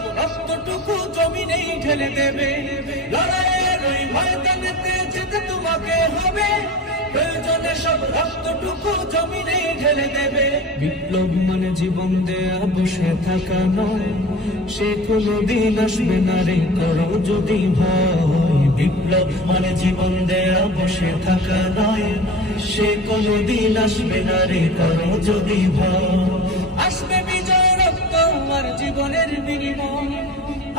সব রক্তটুকু জমিনেই ঢেলে দেবে। লড়াইয়ের ওই ময়দানেতে যেতে তোমাকে হবে, প্রয়োজনে সব রক্তটুকু জমিনেই ঢেলে দেবে। বিপ্লব মানে জীবন দেয়া বসে থাকা নয়, সে কোনদিন আসবে না রে করো যদি ভয়। বিপ্লব মানে জীবন দেয়া বসে থাকা নয়, সে কোনদিন আসবে না রে করো যদি ভয়। আসবে বিজয় রক্ত আর জীবনের বিনিময়,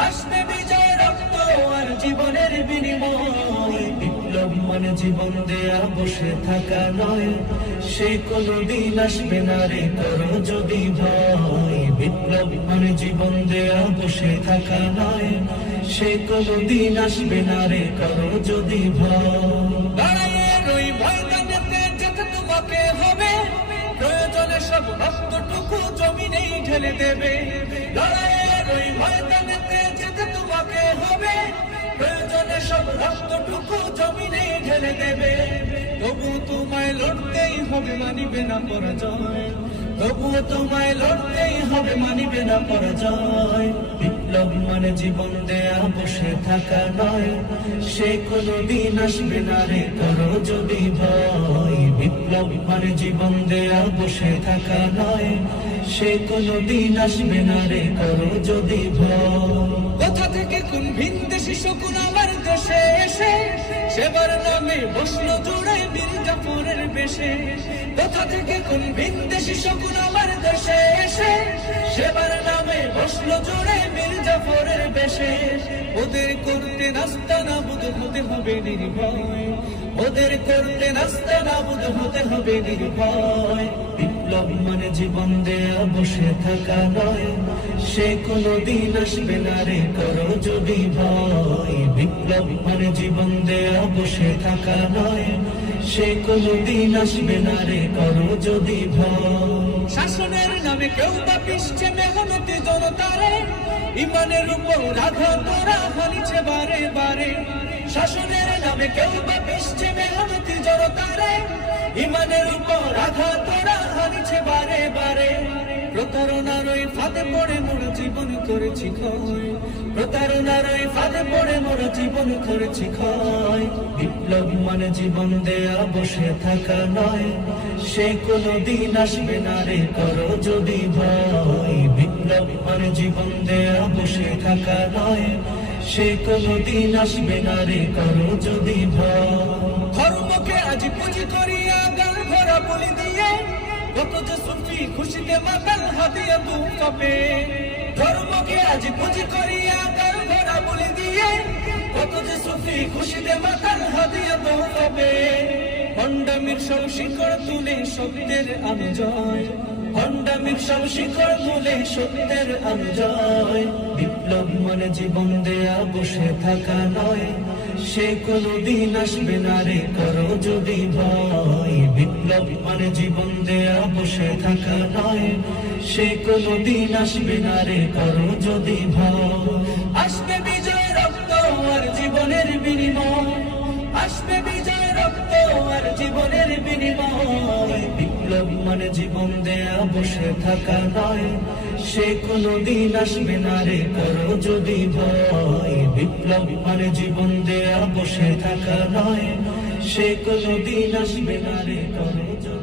আসবে বিজয় রক্ত আর জীবনের বিনিময়। বিপ্লব মানে জীবন দেয়া বসে থাকা নয়, সে কোনদিন আসবে না রে করো যদি ভয়। বিপ্লব মানে জীবন দেয়া বসে থাকা নয়, সে কোনদিন আসবে না রে করো যদি ভয়। লড়াইয়ের ওই ময়দানেতে যেতে তোমাকে হবে, প্রয়োজনে সব রক্তটুকু জমিনেই ঢেলে দেবে। লড়াইয়ের ওই ময়দানেতে যেতে তোমাকে হবে, প্রয়োজনে সব রক্তটুকু জমিনেই ঢেলে দেবে। তবুও তোমায় লড়তেই হবে, মানিবে না পরাজয়। তবুও তোমায় লড়তেই হবে, মানিবে না পরাজয়। বিপ্লব মানে জীবন দেয়া বসে থাকা নয়, সে কোনদিন আসবে না রে করো যদি ভয়। বিপ্লব মানে জীবন দেয়া বসে থাকা নয়, সে কোনদিন আসবে না রে করো যদি ভয়। কোথা থেকে কোন ভিনদেশী শকুন আমার দেশে এসে সেবার নামে বসলো জোড়ে বীর জাফরের বেশে। কোথা থেকে কোন ভিনদেশী শকুন আমার দেশে এসে সেবার নামে বসলো জোড়ে বীর জাফরের বেশে। ওদের করতে নাস্তা নাবুদ হতে হবে নির্ভয়, ওদের করতে নাস্তা নাবুদ হতে হবে নির্ভয়। বিপ্লব মানে জীবন দেয়া বসে থাকা নয়, সে কোনদিন আসবে না রে করো যদি ভয়। বিপ্লব মানে জীবন দেয়া বসে থাকা নয়, সে কোনদিন আসবে না রে করো যদি ভয়। শাসনের নামে কেউ বা পিছছে মেহনতি জনতারে, ইমানের উপর আঘাত তোরা হানিছে বারে বারে। শাসনের নামে কেউ বা পিছছে মেহনতি জনতারে, ইমানের উপর আঘাত তোরা হানিছে বারে বারে। প্রতারণার ওই ফাঁদে পড়ে মোর জীবন করেছি ক্ষয়, প্রতারণার ওই ফাঁদে পড়ে মোর জীবন করেছি ক্ষয়। বিপ্লব মানে জীবন দেয়া বসে থাকা নয়, সে কোনদিন আসবে না রে করো যদি ভয়। বিপ্লব মানে জীবন দেয়া বসে থাকা নয়, সে কোনদিন আসবে না রে করো যদি ভয়। ধর্মকে আজ পুঁজি করিয়া গাল ভরা বলি দিয়ে, কত যে সুফি খুশিতে মাতাল হাতিয়া তু কবে। ধর্মকে আজ পুঁজি করিয়া গাল ভরা বলি দিয়ে, কত যে সুফি খুশিতে মাতাল হাতিয়া তু কবে। ভণ্ডামির সব শিকড় তুলে সত্যের আলো জয়, ভণ্ডামির সব শিকড় তুলে সত্যের আলো জয়। বিপ্লব মানে জীবন দেয়া বসে থাকা নয়, সে কোনদিন আসবে না রে করো যদি ভয়। বিপ্লব মানে জীবন দেয়া বসে থাকা নয়, সে কোনদিন আসবে না রে করো যদি ভয়। আসবে বিজয় রক্ত আর জীবনের বিনিময়, আসবে বিজয় রক্ত আর জীবনের বিনিময়। বিপ্লব মানে জীবন দেয়া বসে থাকা নয়, সে কোনদিন আসবে না রে করো যদি ভয়। বিপ্লব মানে জীবন দেয়া বসে থাকা নয়, সে কোনদিন আসবে না রে করো যদি